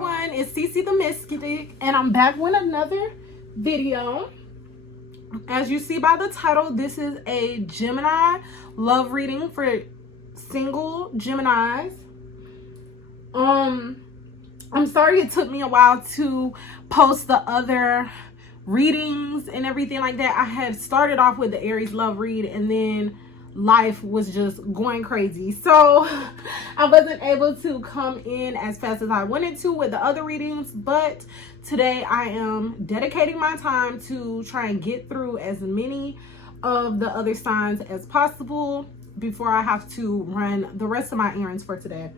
everyone, it's CeceTheeMystic, and I'm back with another video. As you see by the title, this is a Gemini love reading for single Geminis. I'm sorry it took me a while to post the other readings and everything like that. I had started off with the Aries love read, and then life was just going crazy, so I wasn't able to come in as fast as I wanted to with the other readings. But today I am dedicating my time to try and get through as many of the other signs as possible before I have to run the rest of my errands for today.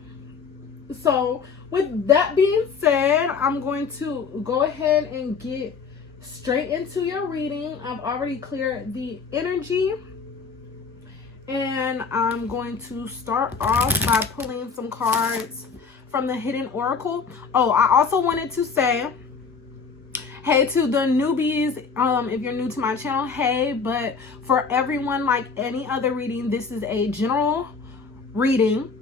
So with that being said, I'm going to go ahead and get straight into your reading. I've already cleared the energy, and I'm going to start off by pulling some cards from the Hidden Oracle. Oh, I also wanted to say, hey to the newbies, if you're new to my channel, hey, but for everyone, like any other reading, this is a general reading.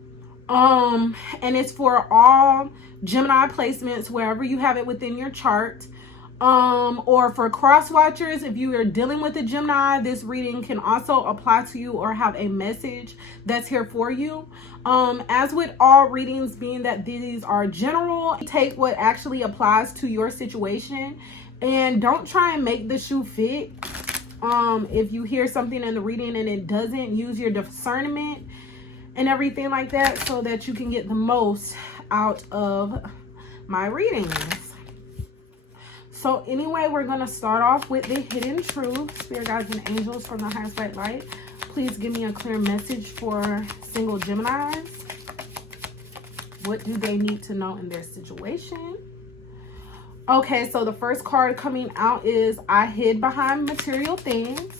And it's for all Gemini placements, wherever you have it within your chart. Or for cross watchers, if you are dealing with a Gemini, this reading can also apply to you or have a message that's here for you. As with all readings, being that these are general, take what actually applies to your situation and don't try and make the shoe fit. If you hear something in the reading and it doesn't, use your discernment and everything like that so that you can get the most out of my readings. So anyway, we're going to start off with the hidden truth. Spirit guides and angels from the highest white light, please give me a clear message for single Geminis. What do they need to know in their situation? Okay, so the first card coming out is I hid behind material things.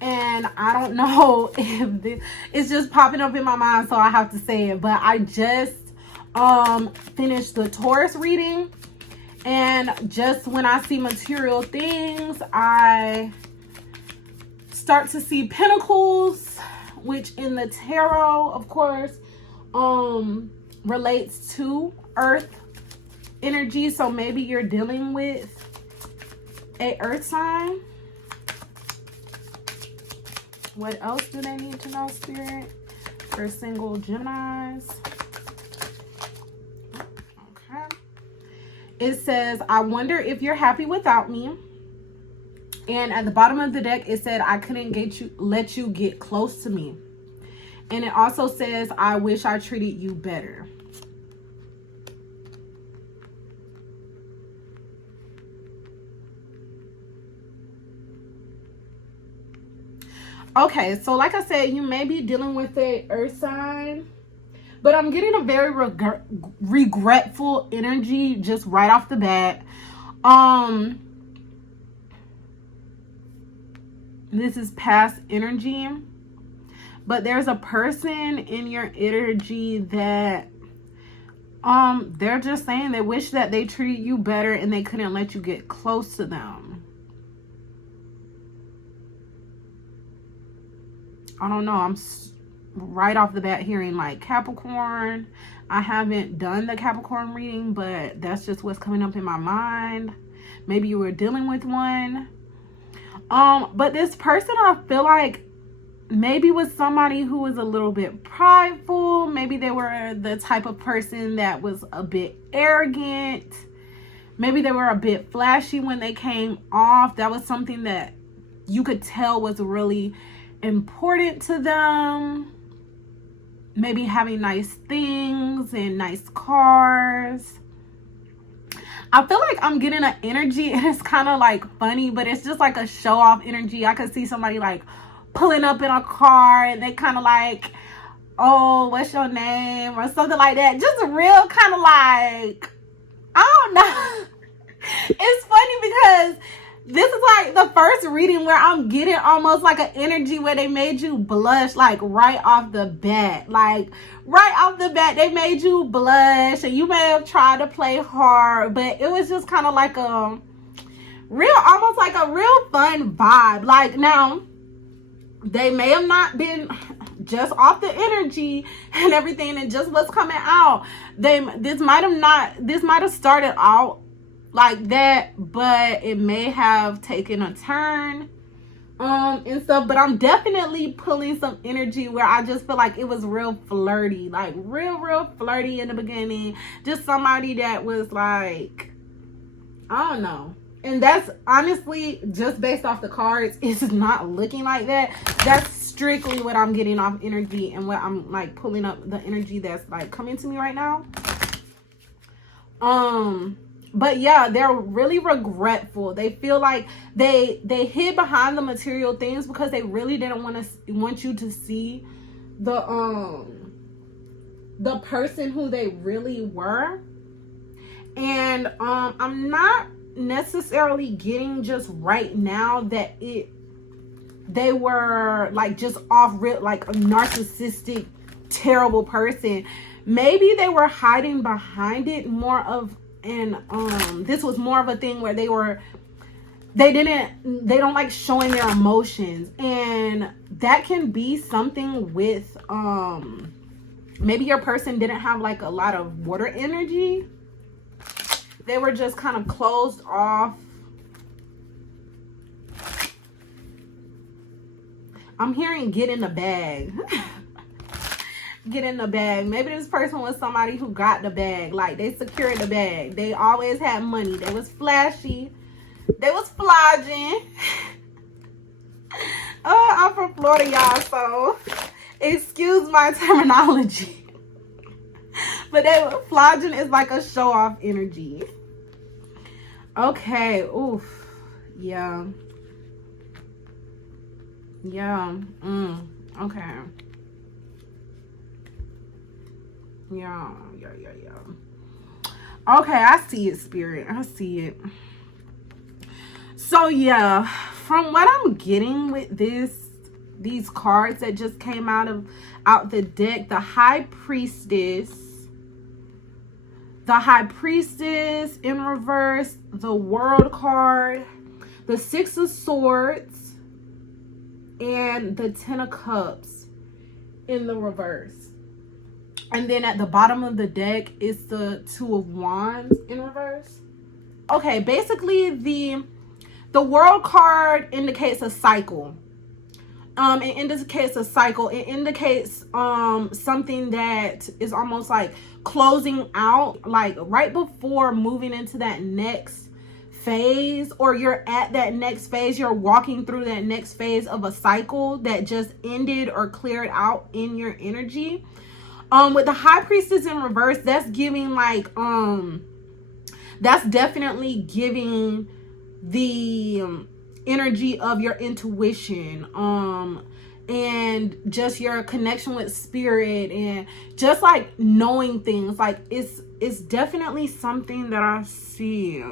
And I don't know if this, it's just popping up in my mind, so I have to say it. But I just finished the Taurus reading. And just when I see material things, I start to see pentacles, which in the tarot, of course, relates to earth energy. So maybe you're dealing with a earth sign. What else do they need to know, Spirit, for single Geminis? It says, I wonder if you're happy without me. And at the bottom of the deck, it said, I couldn't let you get close to me. And it also says, I wish I treated you better. Okay, so like I said, you may be dealing with a earth sign. But I'm getting a very regretful energy just right off the bat. This is past energy. But there's a person in your energy that they're just saying they wish that they treated you better and they couldn't let you get close to them. I don't know. I'm right off the bat hearing like Capricorn. I haven't done the Capricorn reading, but that's just what's coming up in my mind. Maybe you were dealing with one. But this person, I feel like maybe was somebody who was a little bit prideful. Maybe they were the type of person that was a bit arrogant. Maybe they were a bit flashy when they came off. That was something that you could tell was really important to them. Maybe having nice things and nice cars. I feel like I'm getting an energy, and it's kind of like funny, but it's just like a show off energy. I could see somebody like pulling up in a car and they kind of like, oh, what's your name, or something like that. Just real kind of like, I don't know. It's funny because this is like the first reading where I'm getting almost like an energy where they made you blush like right off the bat. Like right off the bat, they made you blush, and you may have tried to play hard, but it was just kind of like a real, almost like a real fun vibe. Like now, they may have not been, just off the energy and everything and just what's coming out, this might have started out like that, but it may have taken a turn and stuff. But I'm definitely pulling some energy where I just feel like it was real flirty, like real flirty in the beginning. Just somebody that was like, I don't know. And that's honestly just based off the cards. It's not looking like that. That's strictly what I'm getting off energy and what I'm like pulling up the energy that's like coming to me right now. But yeah, they're really regretful. They feel like they hid behind the material things because they really didn't want you to see the person who they really were. And I'm not necessarily getting just right now that they were like just off real, like a narcissistic, terrible person. Maybe they were hiding behind it more of, and this was more of a thing where they don't like showing their emotions, and that can be something with maybe your person didn't have like a lot of water energy. They were just kind of closed off. I'm hearing get in the bag. Get in the bag. Maybe this person was somebody who got the bag. Like, they secured the bag. They always had money. They was flashy. They was flogging. I'm from Florida, y'all, so excuse my terminology. But flogging is like a show-off energy. Okay. Oof. Yeah. Yeah. Okay. Yeah. Okay, I see it, Spirit. I see it. So yeah, from what I'm getting with these cards that just came out the deck, the High Priestess in reverse, the World card, the Six of Swords, and the Ten of Cups in the reverse. And then at the bottom of the deck is the Two of Wands in reverse. Okay, basically the World card indicates a cycle. It indicates a cycle. It indicates something that is almost like closing out, like right before moving into that next phase, or you're at that next phase, you're walking through that next phase of a cycle that just ended or cleared out in your energy. With the High Priestess in reverse, that's giving like that's definitely giving the energy of your intuition, and just your connection with spirit, and just like knowing things. Like it's definitely something that I see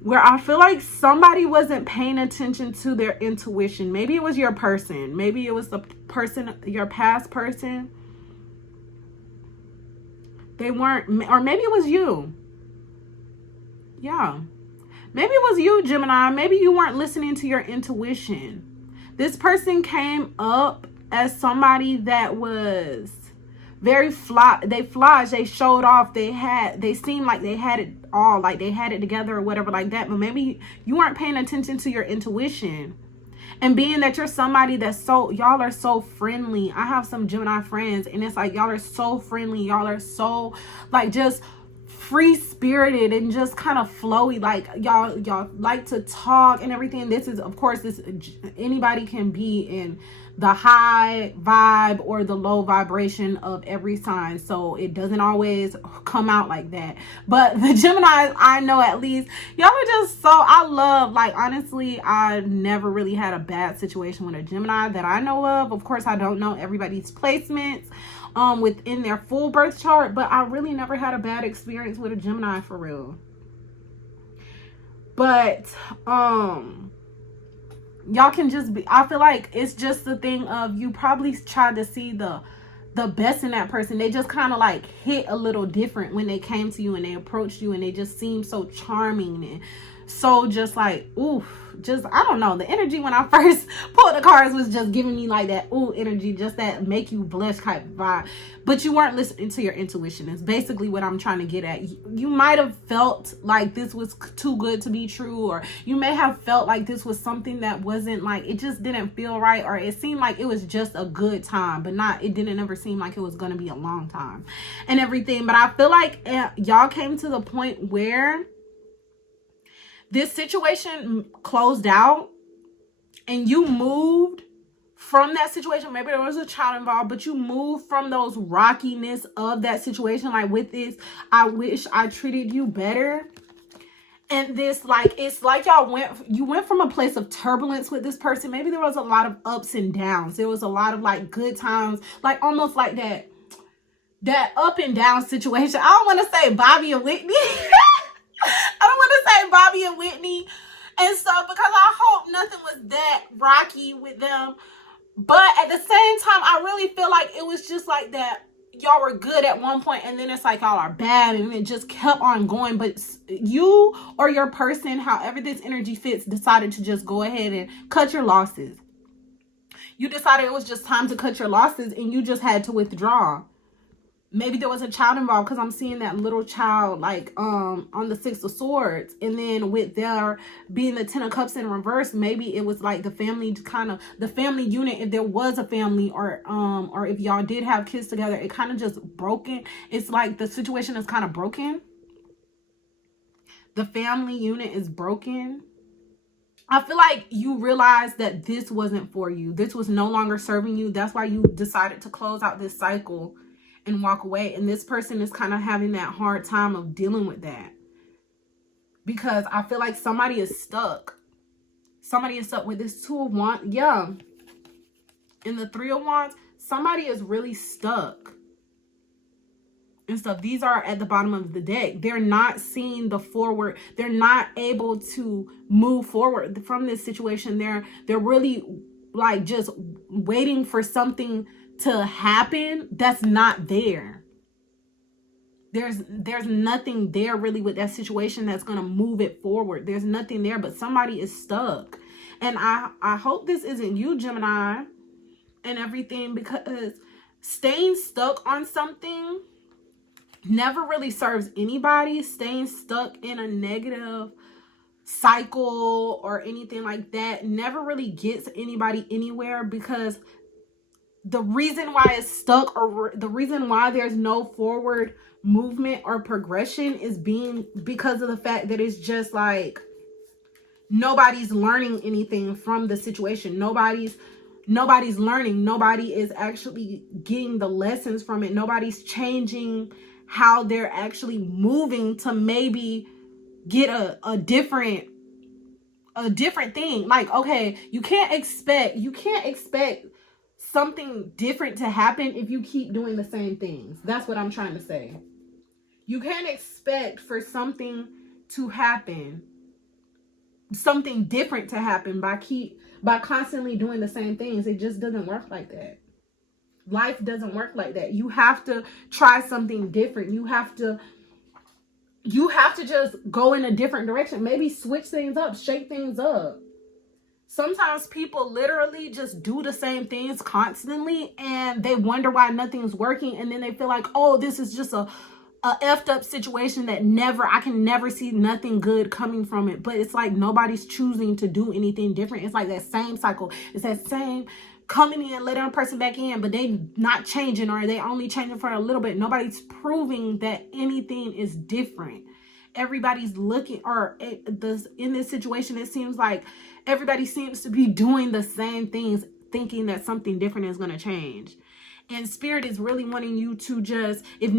where I feel like somebody wasn't paying attention to their intuition. Maybe it was your person. Maybe it was the person, your past person. They weren't, or maybe it was you. Yeah. Maybe it was you, Gemini. Maybe you weren't listening to your intuition. This person came up as somebody that was very they showed off, they seemed like they had it all, like they had it together or whatever like that. But maybe you weren't paying attention to your intuition. And being that you're somebody that's y'all are so friendly. I have some Gemini friends, and it's like y'all are so friendly. Y'all are so like just free spirited and just kind of flowy. Like y'all like to talk and everything. This is, of course, anybody can be in the high vibe or the low vibration of every sign, so it doesn't always come out like that. But the Geminis, I know at least, y'all are just so, I love, like, honestly, I never really had a bad situation with a Gemini that I know of. Of course, I don't know everybody's placements within their full birth chart, but I really never had a bad experience with a Gemini for real. But y'all can just be, I feel like it's just the thing of, you probably tried to see the best in that person. They just kind of like hit a little different when they came to you and they approached you, and they just seemed so charming and so just like, oof, just, I don't know, the energy when I first pulled the cards was just giving me like that ooh energy, just that make you blush type vibe. But you weren't listening to your intuition is basically what I'm trying to get at. You might have felt like this was too good to be true, or you may have felt like this was something that wasn't, like, it just didn't feel right, or it seemed like it was just a good time, but it didn't ever seem like it was going to be a long time and everything. But I feel like y'all came to the point where this situation closed out and you moved from that situation. Maybe there was a child involved, but you moved from those rockiness of that situation. Like, with this, I wish I treated you better. And this, like, it's like you went from a place of turbulence with this person. Maybe there was a lot of ups and downs. There was a lot of like good times, like almost like that up and down situation. I don't want to say Bobby and Whitney. I don't want to say Bobby and Whitney and stuff, because I hope nothing was that rocky with them. But at the same time, I really feel like it was just like that. Y'all were good at one point, and then it's like y'all are bad, and it just kept on going. But you or your person, however this energy fits, decided to just go ahead and cut your losses. You decided it was just time to cut your losses, and you just had to withdraw. Maybe there was a child involved, because I'm seeing that little child like on the Six of Swords, and then with there being the Ten of Cups in reverse, maybe it was like the family unit, if there was a family, or if y'all did have kids together, it kind of just broken. It's like the situation is kind of broken. The family unit is broken. I feel like you realized that this wasn't for you. This was no longer serving you. That's why you decided to close out this cycle and walk away. And this person is kind of having that hard time of dealing with that, because I feel like somebody is stuck. Somebody is stuck with this Two of Wands. Yeah. In the Three of Wands, somebody is really stuck and stuff. These are at the bottom of the deck. They're not seeing the forward. They're not able to move forward from this situation. They're really like just waiting for something to happen that's not there. There's nothing there really with that situation that's going to move it forward. There's nothing there, but somebody is stuck. And I hope this isn't you, Gemini, and everything, because staying stuck on something never really serves anybody. Staying stuck in a negative cycle or anything like that never really gets anybody anywhere, because the reason why it's stuck, or the reason why there's no forward movement or progression, is because of the fact that it's just like nobody's learning anything from the situation. Nobody's learning. Nobody is actually getting the lessons from it. Nobody's changing how they're actually moving to maybe get a different thing. Like, okay, you can't expect something different to happen if you keep doing the same things. That's what I'm trying to say. You can't expect for something to happen, something different to happen by constantly doing the same things. It just doesn't work like that. Life doesn't work like that. You have to try something different. You have to just go in a different direction. Maybe switch things up, shake things up. Sometimes people literally just do the same things constantly, and they wonder why nothing's working, and then they feel like, oh, this is just a effed up situation that I can never see nothing good coming from it. But it's like nobody's choosing to do anything different. It's like that same cycle. It's that same coming in, letting a person back in, but they not changing, or they only changing for a little bit. Nobody's proving that anything is different. Everybody's looking, or in this situation, it seems like everybody seems to be doing the same things, thinking that something different is going to change. And Spirit is really wanting you to just, if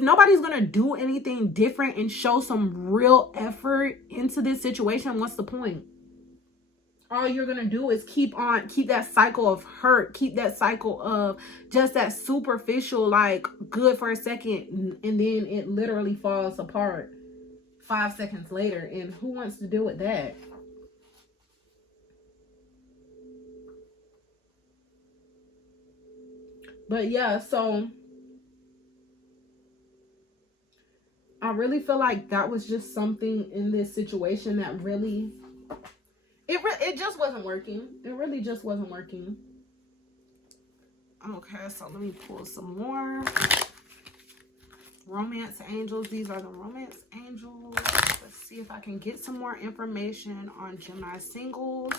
nobody's going to do anything different and show some real effort into this situation, what's the point? All you're going to do is keep that cycle of hurt, keep that cycle of just that superficial, like good for a second, and then it literally falls apart 5 seconds later. And who wants to deal with that? But yeah, so I really feel like that was just something in this situation that really, it just wasn't working. It really just wasn't working. Okay, so let me pull some more. Romance angels. These are the romance angels. Let's see if I can get some more information on Gemini singles.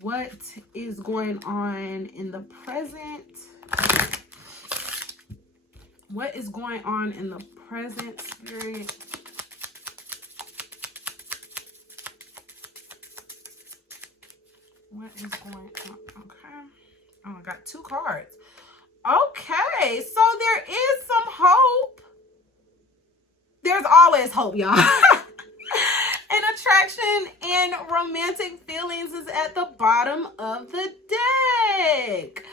What is going on in the present? What is going on in the present, Spirit? What is going on? Okay. Oh, I got 2 cards. Okay, so there is some hope. There's always hope, y'all. And attraction and romantic feelings is at the bottom of the deck.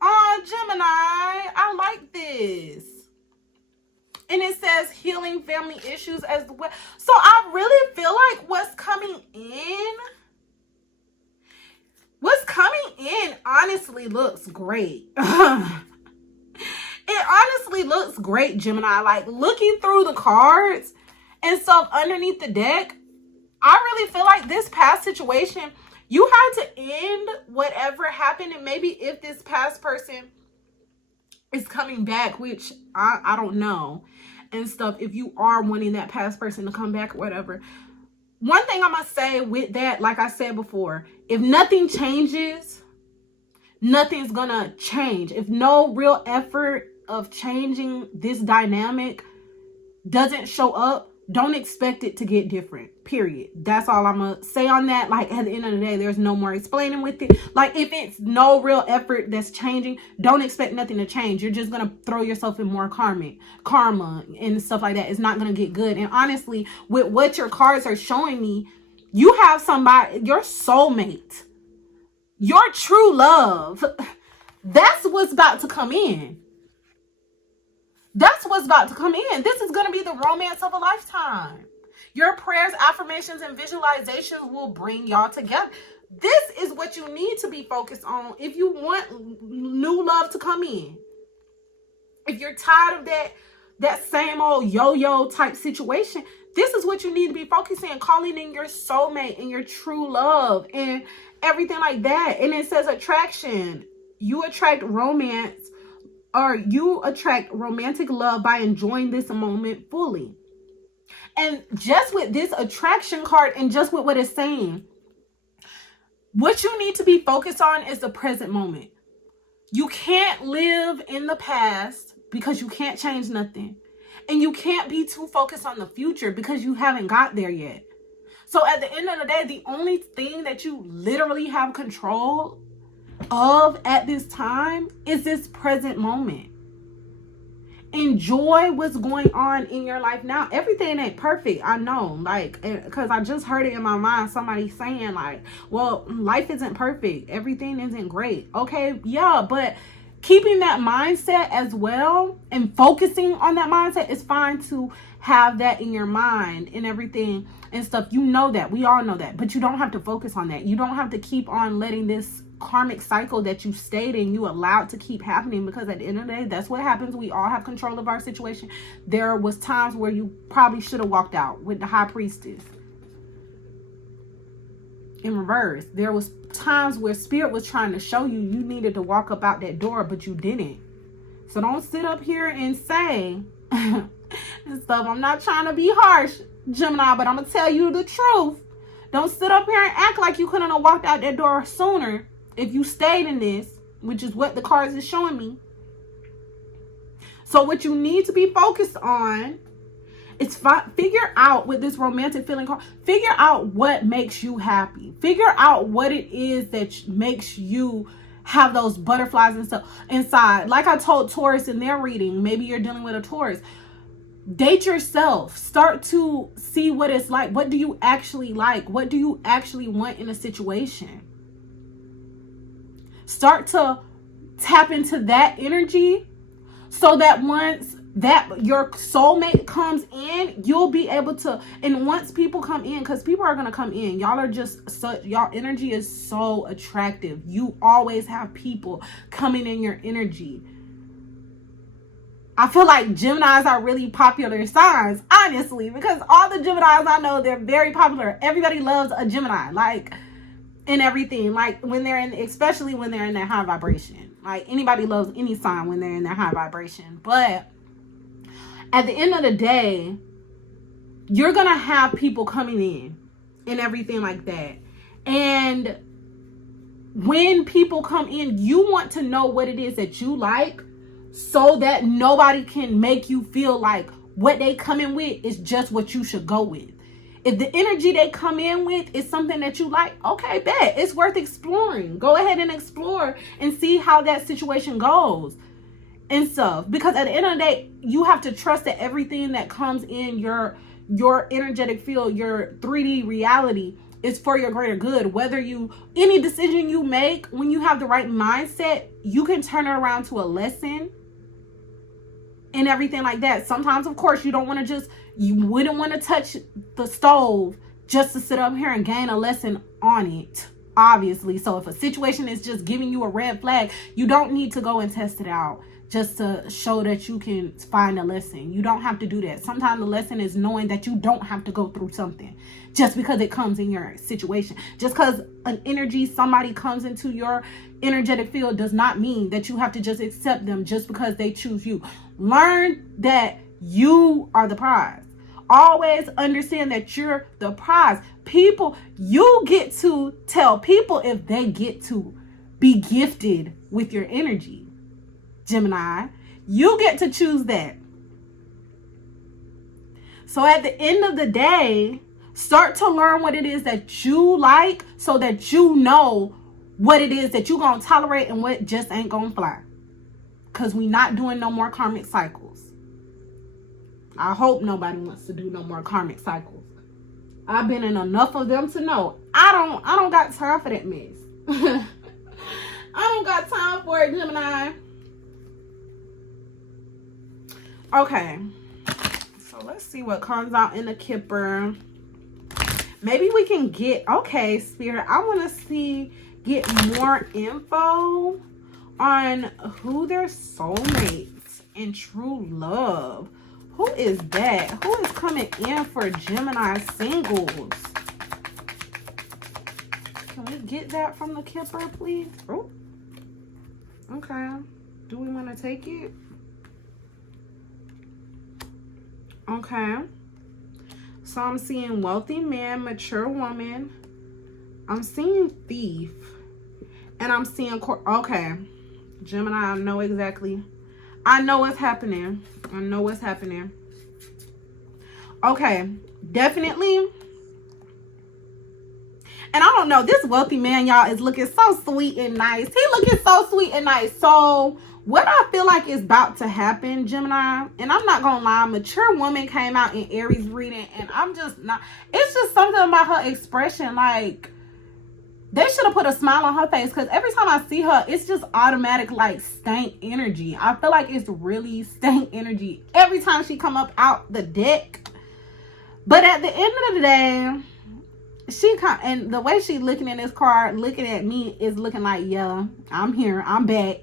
Oh, Gemini, I like this. And it says healing family issues as well. So I really feel like what's coming in honestly looks great. It honestly looks great, Gemini. Like, looking through the cards and stuff underneath the deck, I really feel like this past situation, you had to end whatever happened. And maybe if this past person is coming back, which I don't know, and stuff, if you are wanting that past person to come back or whatever. One thing I'm going to say with that, like I said before, if nothing changes, nothing's going to change. If no real effort of changing this dynamic doesn't show up, don't expect it to get different, period. That's all I'm gonna say on that. Like, at the end of the day, there's no more explaining with it. Like, if it's no real effort that's changing, don't expect nothing to change. You're just gonna throw yourself in more karma and stuff like that. It's not gonna get good. And honestly, with what your cards are showing me, you have somebody, your soulmate, your true love. That's what's about to come in. That's what's about to come in. This is going to be the romance of a lifetime. Your prayers, affirmations, and visualizations will bring y'all together. This is what you need to be focused on if you want new love to come in. If you're tired of that same old yo-yo type situation, this is what you need to be focusing on, calling in your soulmate and your true love and everything like that. And it says attraction. You attract romance, or you attract romantic love by enjoying this moment fully. And just with this attraction card and just with what it's saying, what you need to be focused on is the present moment. You can't live in the past because you can't change nothing. And you can't be too focused on the future because you haven't got there yet. So at the end of the day, the only thing that you literally have control of at this time is this present moment. Enjoy what's going on in your life now. Everything ain't perfect, I know, like, because I just heard it in my mind, somebody saying like, well, life isn't perfect, everything isn't great. Okay, yeah, but keeping that mindset as well and focusing on that mindset is fine to have that in your mind and everything and stuff. You know that, we all know that, but you don't have to focus on that. You don't have to keep on letting this karmic cycle that you stayed in, you allowed to keep happening, because at the end of the day, that's what happens. We all have control of our situation. There was times where you probably should have walked out with the high priestess in reverse. There was times where spirit was trying to show you you needed to walk up out that door, but you didn't. So don't sit up here and say and stuff. I'm not trying to be harsh, Gemini, but I'm gonna tell you the truth. Don't sit up here and act like you couldn't have walked out that door sooner if you stayed in this, which is what the cards is showing me. So what you need to be focused on is figure out with this romantic feeling card, figure out what makes you happy. Figure out what it is that makes you have those butterflies and stuff inside. Like I told Taurus in their reading, maybe you're dealing with a Taurus. Date yourself. Start to see what it's like. What do you actually like? What do you actually want in a situation? Start to tap into that energy so that once that your soulmate comes in, you'll be able to, and once people come in, because people are going to come in, y'all are just such, y'all energy is so attractive. You always have people coming in your energy. I feel like Geminis are really popular signs, honestly, because all the Geminis I know, they're very popular. Everybody loves a Gemini, like, and everything. Like, when they're in, especially when they're in that high vibration. Like, anybody loves any sign when they're in that high vibration. But at the end of the day, you're going to have people coming in and everything like that. And when people come in, you want to know what it is that you like, so that nobody can make you feel like what they come in with is just what you should go with. If the energy they come in with is something that you like, okay, bet. It's worth exploring. Go ahead and explore and see how that situation goes and stuff. Because at the end of the day, you have to trust that everything that comes in your energetic field, your 3D reality, is for your greater good. Whether any decision you make, when you have the right mindset, you can turn it around to a lesson and everything like that. Sometimes, of course, you wouldn't want to touch the stove just to sit up here and gain a lesson on it, obviously. So if a situation is just giving you a red flag, you don't need to go and test it out just to show that you can find a lesson. You don't have to do that. Sometimes the lesson is knowing that you don't have to go through something just because it comes in your situation. Just because somebody comes into your energetic field does not mean that you have to just accept them just because they choose you. Learn that you are the prize. Always understand that you're the prize. People, you get to tell people if they get to be gifted with your energy. Gemini, you get to choose that. So at the end of the day, start to learn what it is that you like, so that you know what it is that you're going to tolerate and what just ain't going to fly. Because we're not doing no more karmic cycles. I hope nobody wants to do no more karmic cycles. I've been in enough of them to know I don't got time for that mess. I don't got time for it, Gemini. Okay. So let's see what comes out in the Kipper. Maybe we can get, okay, Spirit, I want to get more info on who their soulmates and true love. Who is that? Who is coming in for Gemini singles? Can we get that from the Kipper, please? Oh, okay. Do we want to take it? Okay. So I'm seeing wealthy man, mature woman. I'm seeing thief. And I'm seeing, okay. Gemini, I know exactly. I know what's happening. I know what's happening. Okay. Definitely. And I don't know. This wealthy man, y'all, is looking so sweet and nice. He looking so sweet and nice. So what I feel like is about to happen, Gemini, and I'm not gonna lie, mature woman came out in Aries reading, and I'm just not, it's just something about her expression. Like, they should have put a smile on her face, because every time I see her, it's just automatic, like, stank energy. I feel like it's really stank energy every time she come up out the deck. But at the end of the day, and the way she looking at this card, looking at me, is looking like, yeah, I'm here, I'm back.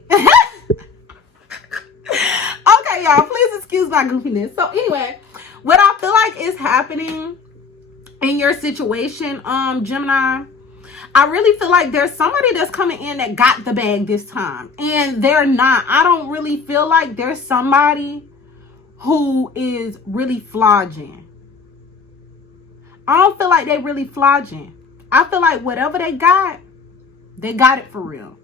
Okay, y'all, please excuse my goofiness. So anyway, what I feel like is happening in your situation, Gemini, I really feel like there's somebody that's coming in that got the bag this time, and they're not. I don't really feel like there's somebody who is really flogging. I don't feel like they really flogging. I feel like whatever they got it for real.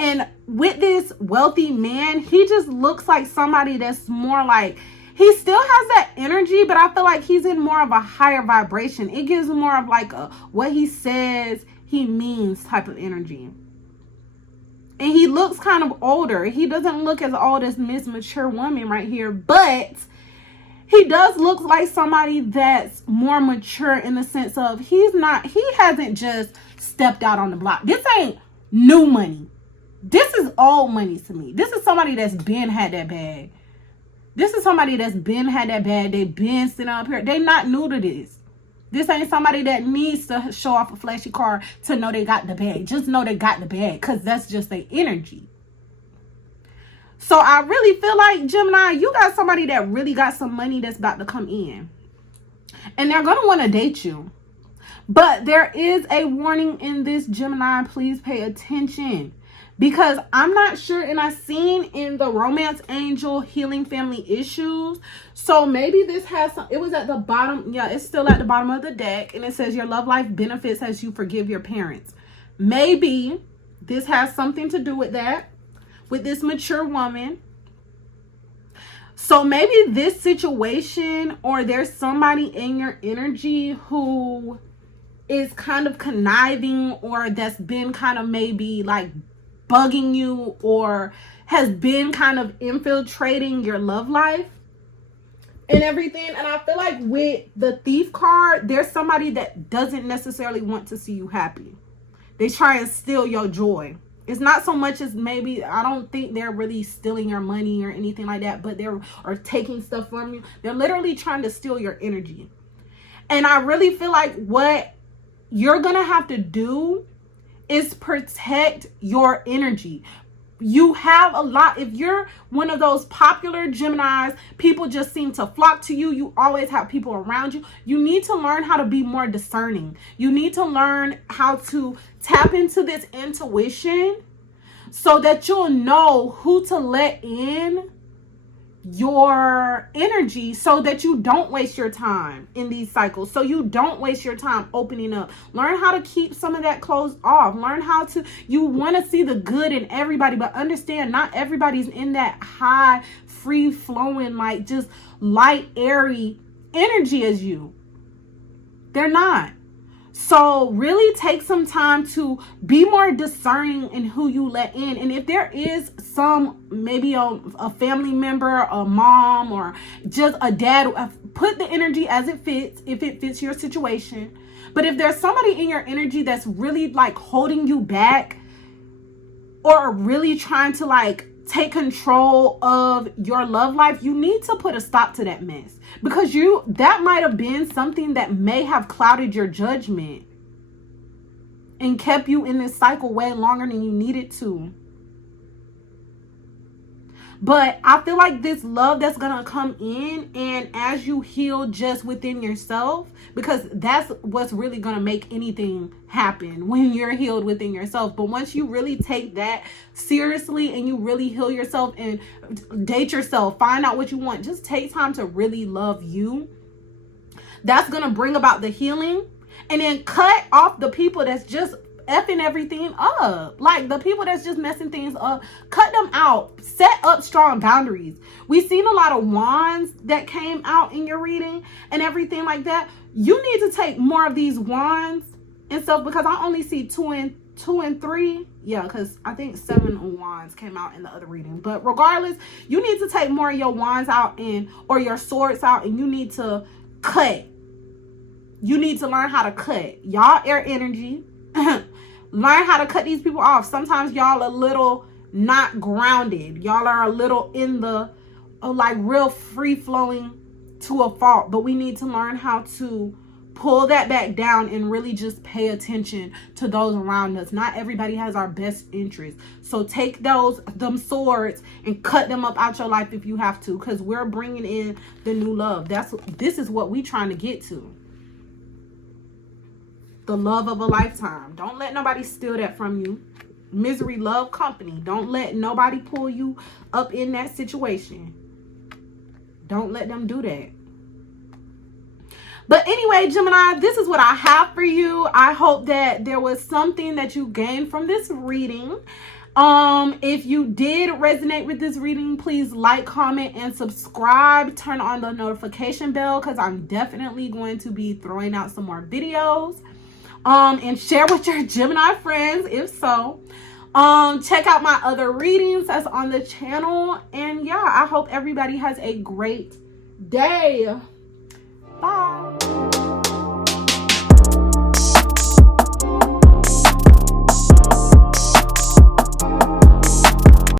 And with this wealthy man, he just looks like somebody that's more like, he still has that energy, but I feel like he's in more of a higher vibration. It gives more of like a what he says he means type of energy. And he looks kind of older. He doesn't look as old as Miss Mature Woman right here, but he does look like somebody that's more mature in the sense of he hasn't just stepped out on the block. This ain't new money. This is old money to me. This is somebody that's been had that bag. This is somebody that's been had that bag. They've been sitting up here. They not new to this. This ain't somebody that needs to show off a flashy car to know they got the bag. Just know they got the bag, because that's just their energy. So I really feel like, Gemini, you got somebody that really got some money that's about to come in. And they're going to want to date you. But there is a warning in this, Gemini. Please pay attention. Because I'm not sure, and I seen in the romance angel healing family issues. So maybe this has some, it was at the bottom. Yeah, it's still at the bottom of the deck. And it says your love life benefits as you forgive your parents. Maybe this has something to do with that, with this mature woman. So maybe this situation, or there's somebody in your energy who is kind of conniving, or that's been kind of maybe like bugging you, or has been kind of infiltrating your love life and everything. And I feel like with the Thief card, there's somebody that doesn't necessarily want to see you happy. They try and steal your joy. It's not so much as maybe, I don't think they're really stealing your money or anything like that, but they're or taking stuff from you. They're literally trying to steal your energy. And I really feel like what you're gonna have to do is protect your energy. You have a lot. If you're one of those popular Geminis, people just seem to flock to you. You always have people around you. You need to learn how to be more discerning. You need to learn how to tap into this intuition so that you'll know who to let in your energy, so that you don't waste your time in these cycles, so you don't waste your time opening up. Learn how to keep some of that closed off. Learn how to, you want to see the good in everybody, but understand not everybody's in that high, free flowing, like just light, airy energy as you. They're not. So really take some time to be more discerning in who you let in. And if there is some, maybe a family member, a mom, or just a dad, put the energy as it fits, if it fits your situation. But if there's somebody in your energy that's really like holding you back, or really trying to like take control of your love life, you need to put a stop to that mess. Because that might have been something that may have clouded your judgment and kept you in this cycle way longer than you needed to. But I feel like this love that's going to come in, and as you heal just within yourself, because that's what's really going to make anything happen when you're healed within yourself. But once you really take that seriously and you really heal yourself and date yourself, find out what you want, just take time to really love you. That's going to bring about the healing. And then cut off the people that's just effing everything up. Like the people that's just messing things up, cut them out. Set up strong boundaries. We've seen a lot of wands that came out in your reading and everything like that. You need to take more of these wands and stuff, because I only see two and three. Yeah, because I think 7 wands came out in the other reading. But regardless, you need to take more of your wands out or your swords out, and you need to cut. You need to learn how to cut. Y'all air energy. Learn how to cut these people off. Sometimes y'all a little not grounded. Y'all are a little in the like real free flowing to a fault. But we need to learn how to pull that back down and really just pay attention to those around us. Not everybody has our best interest. So take them swords and cut them up out your life if you have to, because we're bringing in the new love. This is what we're trying to get to. The love of a lifetime. Don't let nobody steal that from you. Misery love company. Don't let nobody pull you up in that situation. Don't let them do that. But anyway, Gemini, this is what I have for you. I hope that there was something that you gained from this reading. If you did resonate with this reading, please like, comment, and subscribe. Turn on the notification bell, because I'm definitely going to be throwing out some more videos. And share with your Gemini friends if so. Check out my other readings that's on the channel. And yeah, I hope everybody has a great day. Bye.